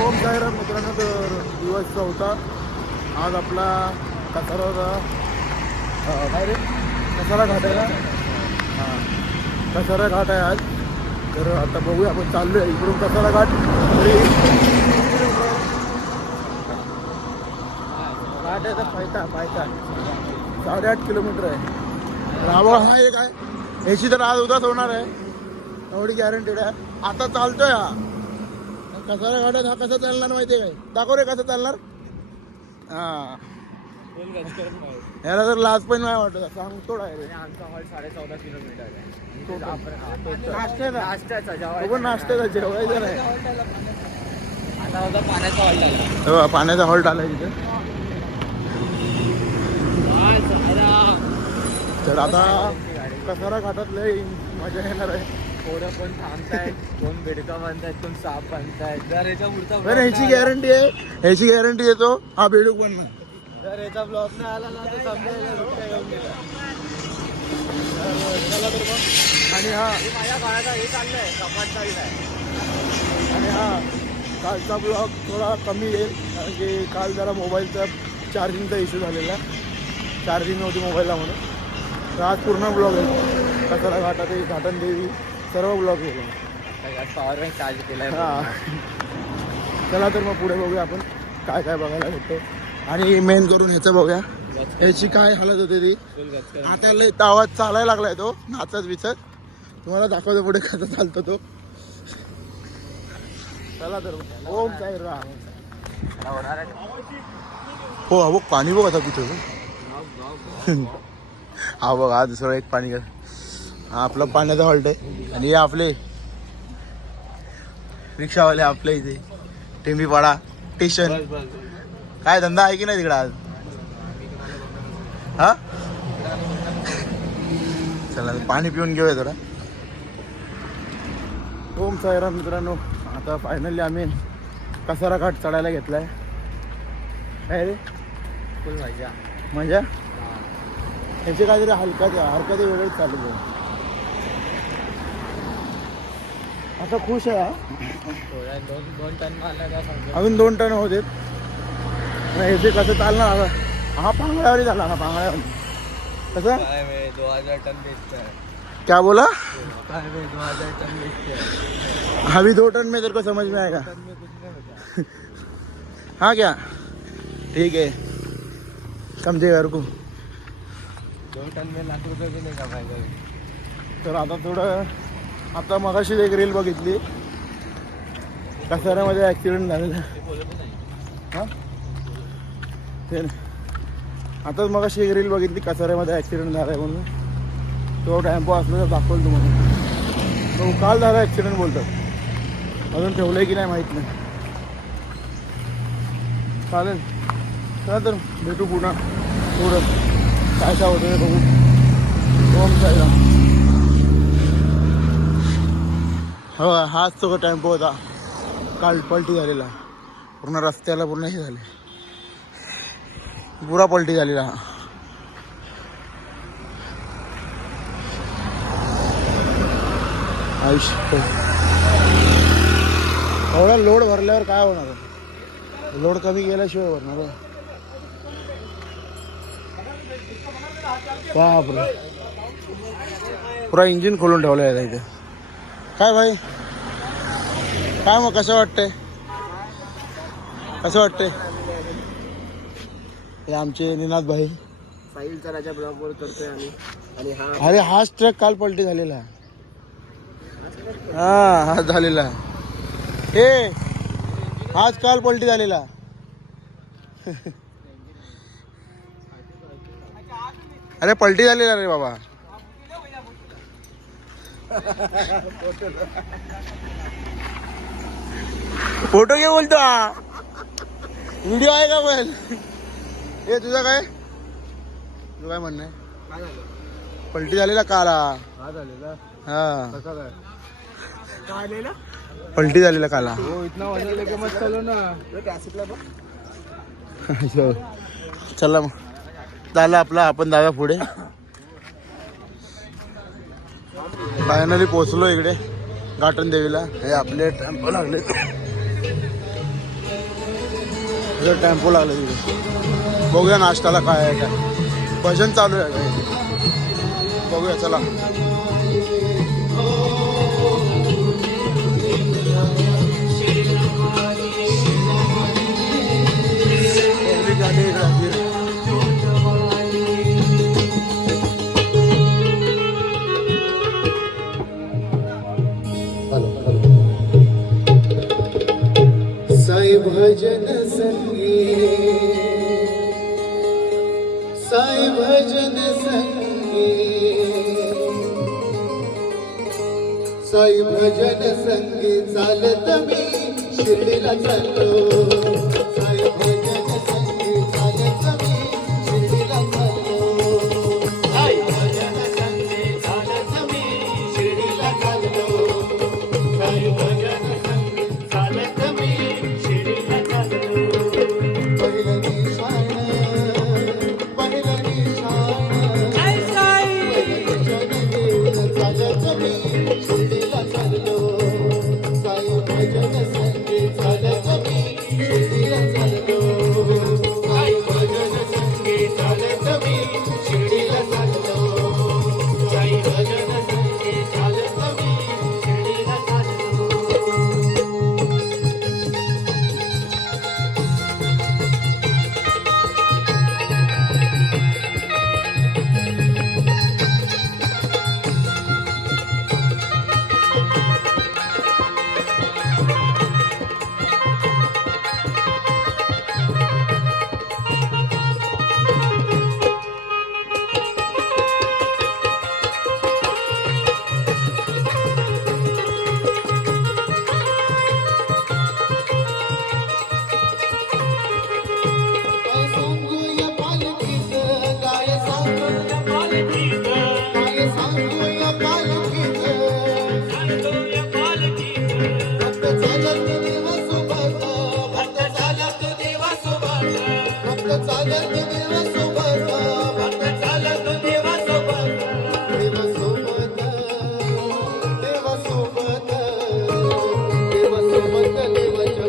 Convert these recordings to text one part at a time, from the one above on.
ओम साईराम मित्रांनो, तर दिवस चौथा. आज आपला कसारा काय रे कसारा घाट आहे ना. हां, कसारा घाट आहे आज. तर आता बघूया, आपण चाललो आहे इकडून कसारा घाट. तरी घाट आहे तर पायथा 8.5 किलोमीटर आहे. रावळ हा एक आहे, ह्याची तर आज उदास होणार आहे एवढी गॅरंटीड आहे. आता चालतोय हा कसारा घाटात. हा कसा चालणार माहिती आहे काय? दाखव रे कसं चालणार. हा, याला तर लाज पण नाही वाटत, सांगतो डायरेक्ट. आमचा हॉल 14.5 किलोमीटर आहे. नाश्त्याचा जेवायचं नाही. आता होता पाण्याचा हॉल झाला. पाण्याचा हॉल्ट आलाय तिथे. तर आता कसारा घाटात लय मजा येणार आहे. थोडं पण थांबतायत, कोण बेडका बांधतायत, कोण साप बांधतायत. जर याचा पुढचा पण ह्याची गॅरंटी आहे, ह्याची गॅरंटी देतो हा बेडूक पण नाही. जर याचा ब्लॉक नाही आला ना तर समजायला रुपया घेऊन गेला. आणि हा माझ्या काळाचा हे चाललंय, कपाट चाललाय. आणि हा कालचा ब्लॉग थोडा कमी येईल, कारण की काल जरा मोबाईलचा चार्जिंगचा इश्यू झालेला. चार्जिंग नव्हती मोबाईलला म्हणून. तर आज पूर्ण ब्लॉग आहे कसारा घाटात, घाटन देवी सर्व ब्लॉग गेलो. पॉवर बँक चार्ज केलाय. हां, चला तर मग पुढे बघूया आपण काय काय बघायला भेटतं. आणि मेन करून ह्याचं बघूया, ह्याची काय हालत होते ती. आता लय आवाज चालायला लागलाय तो नाचत विचत. तुम्हाला दाखवतो पुढे कसा चालतो तो. चला तर ओम साईराम. हो हा बघ, पाणी बघ आता पितो. हा बघ, हा दुसरा एक पाणी. हा आपला पाण्याचा हॉल्ट आहे. आणि हे आपले रिक्षावाले आपल्या इथे टेंबीपाडा स्टेशन. काय धंदा आहे की नाही तिकडे आज? हा, चला पाणी पिऊन घेऊया थोडा. ओम साईराम मित्रांनो, आता फायनली आम्ही कसारा घाट चढायला घेतलाय. काय रे फुल मजा. मजा. ह्याचे काहीतरी हरकत वेगळेच चालू आहे. आता खुश आहे हा. दोन टन मारला का अजून 2 टन होते. ह्याचे कसं चालणार आता? हा पांगळ्यावरही झाला ना, पांगळ्यावर कसं 2000 टन बेचता है. क्या बोला? 2000 टन बेचते हैं. अभी 2 टन में तेरे को समझ में आएगा. टन में कुछ नहीं होता. हाँ क्या, ठीक है, समझेगा रुको. 2 टन में लाख रुपये भी नहीं कमाएगा. तर आता थोडं, आता मगाशी एक रील बघितली, कसाऱ्यामध्ये ॲक्सिडेंट झालेला. हां, ते आताच मगाशी एक रील बघितली, कसाऱ्यामध्ये ॲक्सिडेंट झाला आहे म्हणून. तो टॅम्पो असला तर दाखवलं तुम्हाला. तो काल झाला ॲक्सिडेंट बोलतात, अजून ठेवलं आहे की नाही माहीत नाही. चालेल, चला तर भेटू पुन्हा. थोडं काय काय होतं ते बघू. ओम साईराम. हो, हाच तो टेम्पो होता काल पलटी झालेला. पूर्ण रस्त्याला पूर्ण हे झाले, पुरा पलटी झालेला. आयुष्य एवढा लोड भरल्यावर काय होणार? लोड कमी केल्याशिवाय भरणार. बापरे, पुरा इंजिन खोलून ठेवलं आहे इथे. काय भाई, काय मग कसं वाटतंय? कसं वाटतंय? हे आमचे निनाद भाई साहिलचा राजा ब्लॉग वर करतोय आम्ही. आणि हा, अरे हाच ट्रक काल पलटी झालेला. हा झालेला. हे हाच काल पलटी झालेला. अरे पलटी झालेला रे बाबा. फोटो घे बोलतो. व्हिडिओ आहे का पण? हे तुझं काय म्हणणं आहे? काय झालं? पलटी झालेला काला. हा झालेला. हा, कसा काय झालेला? पलटी झालेला काला. हो, इतना वजन लेके मत चलो ना. कॅसेटला बघ. चला मग, झालं आपला. आपण जाऊया पुढे. फायनली पोचलो इकडे घाटन देवीला. हे आपले टेम्पो लागले. तिथं टेम्पो लागलं तिथे. बघूया नाश्त्याला काय आहे काय. भजन चालू आहे काय बघूया चला. साई भजन संगी, साई भजन संगी, साई भजन संगी चालत मी शिर्डीला चाललो. साई भजन संगी चालत मी शिर्डीला चाललो. साई भजन संगी चालत मी शिर्डीला चाललो. साई भजन संगी चालत मी शिर्डीला चाललो. पहिलं निशाण, पहिलं निशाण, चालत मी शिर्डीला चाललो. साई भजन संगी चालत मी शिर्डीला चाललो. साई भजन संगी चालत मी शिर्डीला चाललो. साई भजन संगी चालत मी शिर्डीला चाललो. काय सांगूया पालखीत, काय सांगूया पालखीत, काय सांगूया पालखीत. भक्त चालत देवासोबत, भक्त चालत देवासोबत, भक्त चालत देवासोबत, भक्त चालत देवासोबत, देवासोबत, देवासोबत, देवासोबत देवाच्या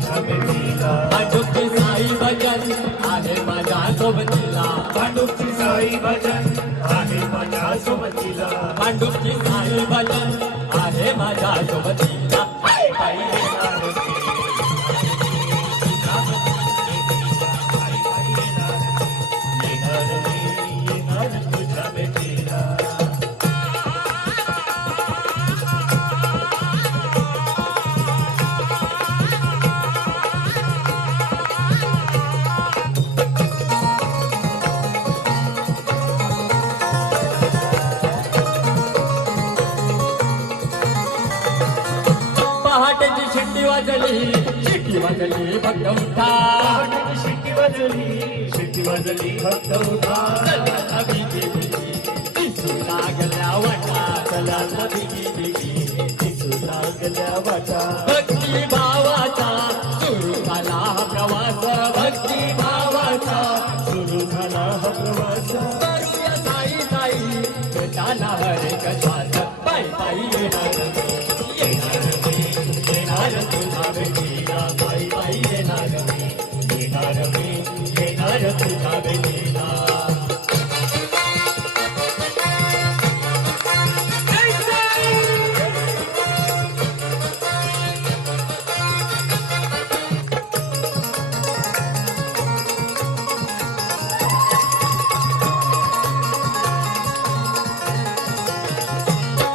तुझ्या भेटीला भांडुपची साई भजन आहे माझ्या सोबतीला भांडुपची साई भजन आहे माझ्या सोबतीला भांडुपची साई भजन आहे माझ्या सोबतीला बाई बाई येणार रे. येणार तुझ्या भेटीला पहाटेची शिट्टी वाजली भक्त उठा पहाटेची शिट्टी वाजली भक्त उठा चला नवी देवी दिसू लागल्या वाटा चला नवी देवी दिसू लागल्या वाटा भक्ती भावाचा सुरू झाला हा प्रवास भक्ती भावाचा सुरू झाला हा प्रवास करूया साई साई भेटाला हरे कशात बाई बाई येणार तुझा भेटीला बाई बाई येणार तुझा भेटीला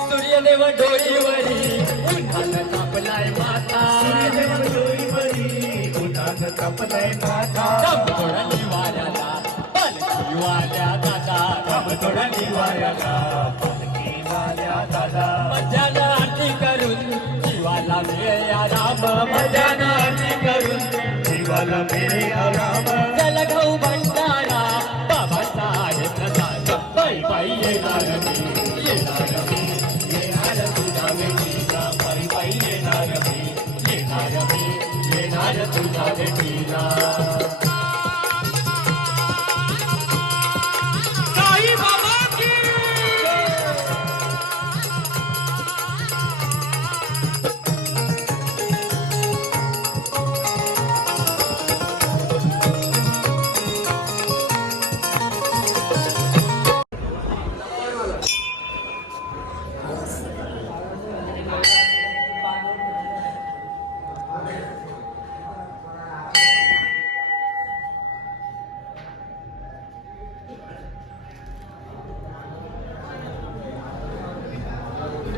सूर्यदेव डोईवरी उन्हानं तापलाय माता सूर्यदेव डोईवरी उन्हानं तापलाय माता दम थोडा वाऱ्याला पालखी वाऱ्या दादा दम थोडा वाऱ्याला पालखी वाऱ्या दादा मजानं आरती करून जीवाला मिळे आराम मजानं आरती करून जीवाला मिळे आराम चल खाऊ भंडारा बाबाचा आहे प्रसाद बाई बाई येणार मी येणार मी येणार तुझा भेटीला बाई बाई येणार तुझा भेटीला साई बाबा की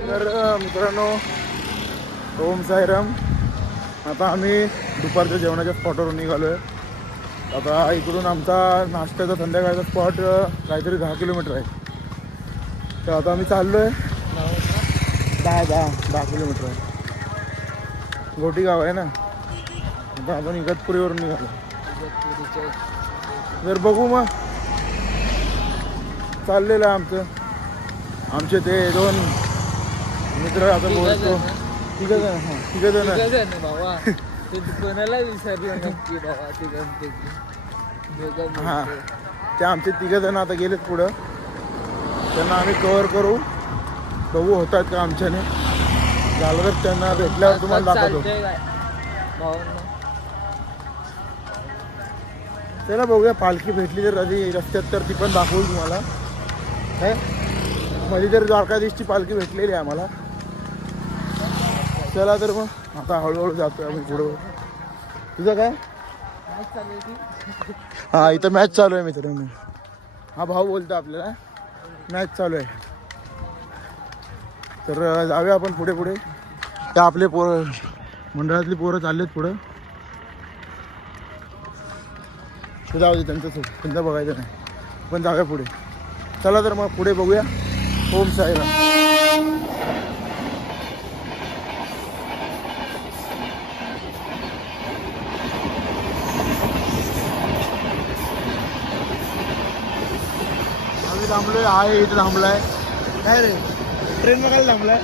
तर मित्रांनो ओम साईराम. आता आम्ही दुपारच्या जेवणाच्या स्पॉटवर निघालो आहे. आता इकडून आमचा नाश्त्याचा संध्याकाळचा स्पॉट काहीतरी 10 किलोमीटर आहे. तर आता आम्ही चाललो आहे 10 किलोमीटर आहे. गोटी गाव आहे ना. आता आपण इगतपुरीवरून निघालो. जर बघू मग चाललेलं आहे आमचे ते 2 मित्र. आता बोलतो तिघ जण बाबा ते कोणाला विसरलं नक्की बाबा तिघांपैकी हां ते आमचे 3 जण आता गेलेत पुढं. त्यांना आम्ही कव्हर करू बघू होतात का आमच्याने. झालं तर त्यांना भेटल्यावर तुम्हाला दाखवतो. चला बघूया पालखी भेटली तर आधी रस्त्यात तर ती पण दाखवू तुम्हाला. काय मध्ये तर द्वारकाधीशची पालखी भेटलेली आहे आम्हाला. चला तर मग आता हळूहळू जातो आम्ही पुढं. तुझं काय? हां इथं मॅच चालू आहे मित्रांनो. हा भाऊ बोलतो आपल्याला मॅच चालू आहे. तर जाऊया आपण पुढे. त्या आपले पोरं मंडळातली पोरं चाललेत पुढं. ते जाऊ दे त्यांचं त्यांचं बघायचं नाही. पण जाऊया पुढे. चला तर मग पुढे बघूया. ओम साईराम. आम्ही थांबलोय आहे इथं थांबलाय. काय रे ट्रेन बघायला थांबलाय.